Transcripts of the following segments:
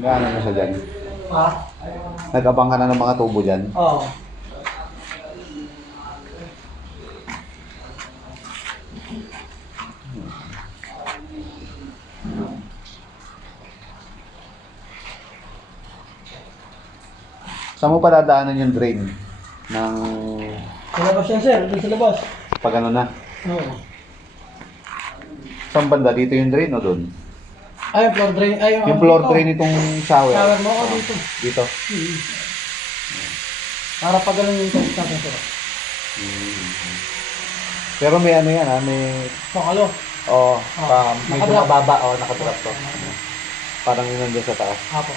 Gaano na siya dyan? Ha? Nag-abang ka na ng mga tubo dyan? Oo. Saan mo pa dadaanan yung drain? Ng... Sa labas yan, sir. Doon sa labas. Pag ano na? Oo. Saan banda? Dito yung drain o doon? Ay, yung floor drain. Ay, Yung floor drain itong shower. Shower mo o Oh, dito? Dito. Para pag ganun yung test natin, sir. Pero may ano yan ha? May... Pakalo. Oh, medyo nakadrop. mababa. Oh, nakadrop to. Parang yun nandun sa taas. Apo.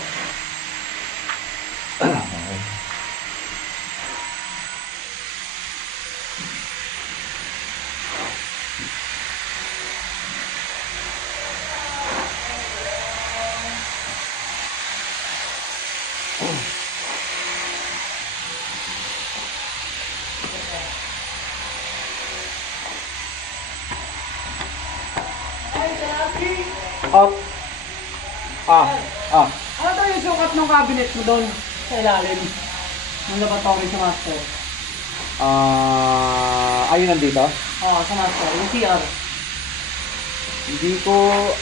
Okay. Up. Ano daw yung sukat ng cabinet mo doon? Sa ilalim. Ng laboratory sa master. Ayun nandito? Oo, sa master. Yung CR. Hindi ko...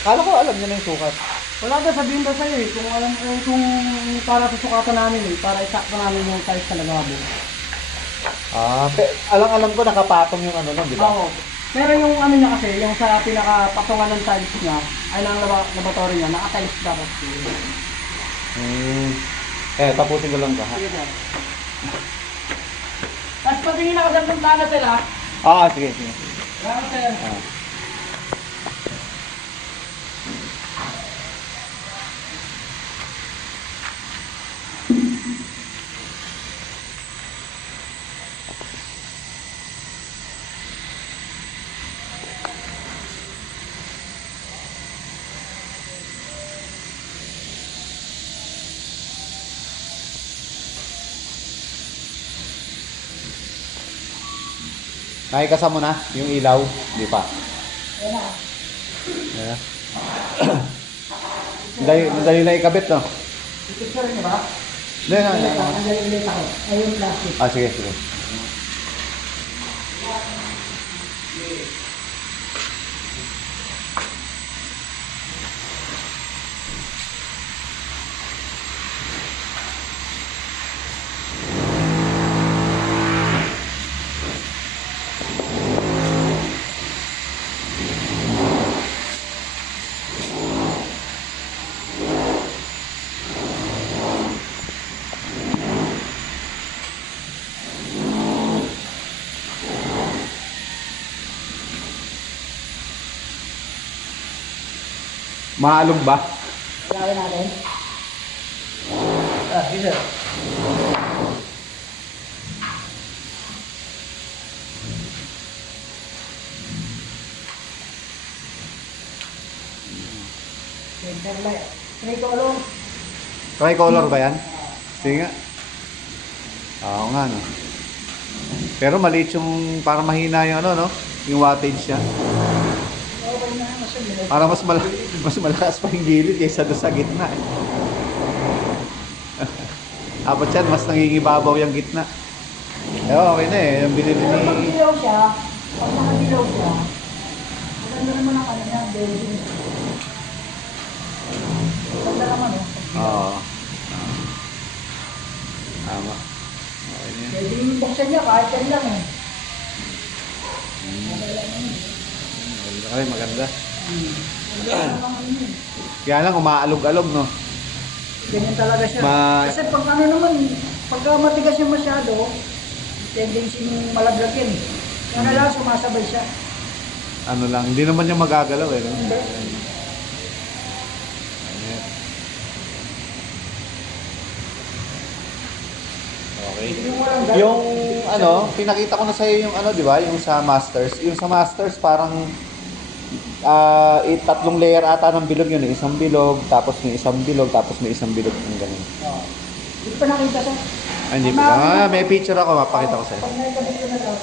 Kala ko alam niya na yung sukat. Wala daw, sabihin daw sa'yo eh. Kung alam ko kung para sa sukatan namin eh. Para isakto namin yung size sa lababo. Alang-alam ko nakapatong yung ano nun, di ba? Oo. Pero yung ano niya kasi, yung sa pinaka-patungan ng tiles niya, ay ng laboratory niya, naka-tiles dapat. Tapusin ko lang ba, ha? Sige sir. Tapos patingin ako sa plana sir ha. Sige. Salamat sir. Nakikasa mo na yung ilaw? Di pa. Ayan na. Ayan. Madali na ikabit, no? I-picture niyo ba? Hindi. Nandali ulit ako. Ayun plastic. Sige. Maalog ba? Gawin natin. Sige sir. Tricolor ba yan? Sige nga. Oo nga, no? Pero maliit yung, para mahina yung ano, no? Yung wattage niya. Para mas malakas pa yung gilid kaysa doon sa gitna. Apat yan, mas nangingibabaw yung gitna. Okay na eh, yung binili Pag ni... nakadilaw siya, maganda naman ang kanya, building. Maganda naman eh. Oo. Tama. Okay na yan. Pwede buksan niya, kahit yan lang eh. Maganda kaya, maganda. Ganyan Kaya lang, umaalog-alog, no? talaga siya. Ma- Kasi pag ano naman, pagka matigas yung masyado, tendency yung malaglag yan eh. Kaya kailangan sumasabay siya. Ano lang, hindi naman niya magagalaw, eh, no? Hindi. Ayan. Okay. Yung walang ganun. Yung ano, pinakita ko na sa'yo yung ano, di ba? Yung sa Masters. Yung sa Masters, parang tatlong layer ata ng bilog yun. Isang bilog, tapos may isang bilog, tapos may isang bilog. Yung ganun. Oo. Hindi ko pa nakita siya. Ay, hindi pa. May picture ako, mapakita ko sa'yo. Pag nakikabit ko na daw.